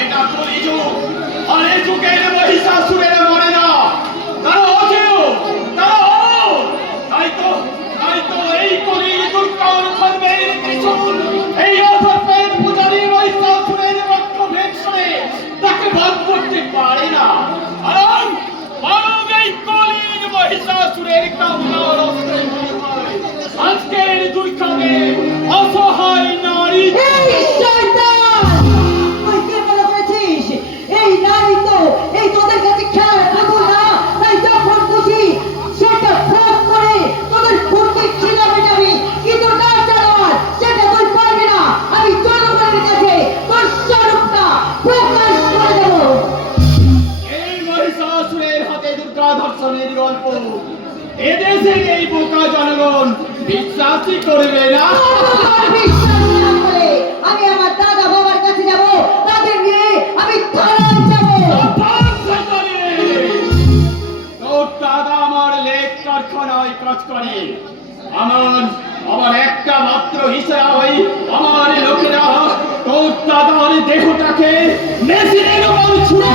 এটা কলিযুগ, আর এই যুগের মহিষাসুরেরা মরে না, তারা অজেয়, তারা অমর। তাই তো এই কলি দুর্গার ধর্মের ত্রিশূল, এই অধর্মের পূজারী মহিষাসুরের রক্তভেদ শুনে তাকে বধ করতে পারে না। কারণ এই কলির মহিষাসুরের কামনার অস্ত্রে আজকের দুর্গাকে অসহায় নারী। এই নারী তো এই তোদের কাছে খেলার পুতুল না, তাই যখন খুশি সেটা ভোগ করে তোদের ফুর্তি খিদে মেটাবি, কিন্তু না জানোয়ার সেটা তুই পারবি না। আমি জনগণের কাছে তোর স্বরূপটা প্রকাশ করে দেব। এই মহিষাসুরের হাতে দুর্গা ধর্ষণের গল্প এদেশের এই বোকা জনগণ বিশ্বাসই করবে না। আমি আমার দাদা বাবার কাছে যাব, তাদের নিয়ে আমি থানায় যাব। তোর দাদা আমার লেক কারখানায় কাজ করে, আমার একটা মাত্র ইশারা ওই আমার লোকেরা তোর দাদার দেহটাকে মেশিনের উপর ছুঁড়ে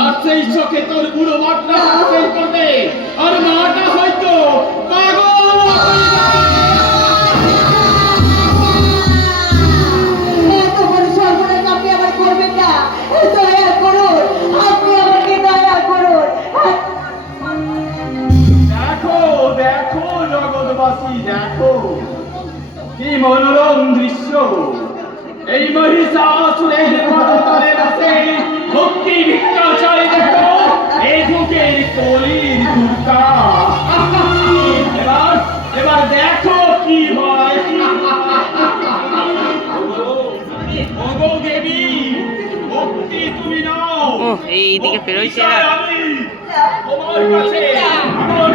আর সেই চোখে তোর বুড়ো মাঠটা হাসপাতাল করবে, আর মাটা হয়তো পাগল। এত বড় সর্বনাশ আপনি আবার করবেন না, দয়া করুন, আপনি আমাকে দয়া করুন। দেখো দেখো জগৎবাসী, দেখো কি মনোরম দৃশ্য। এই মহিষাসুরের পদতলে বসে ভক্তি ভিক্ষা চাই দেখো এই যুগের কলির দুর্গা। এবার দেখো কি হয়। ওগো দেবী, ভক্তি তুমি নাও, এইদিকে ফেরোইছে তোমার কাছে আমার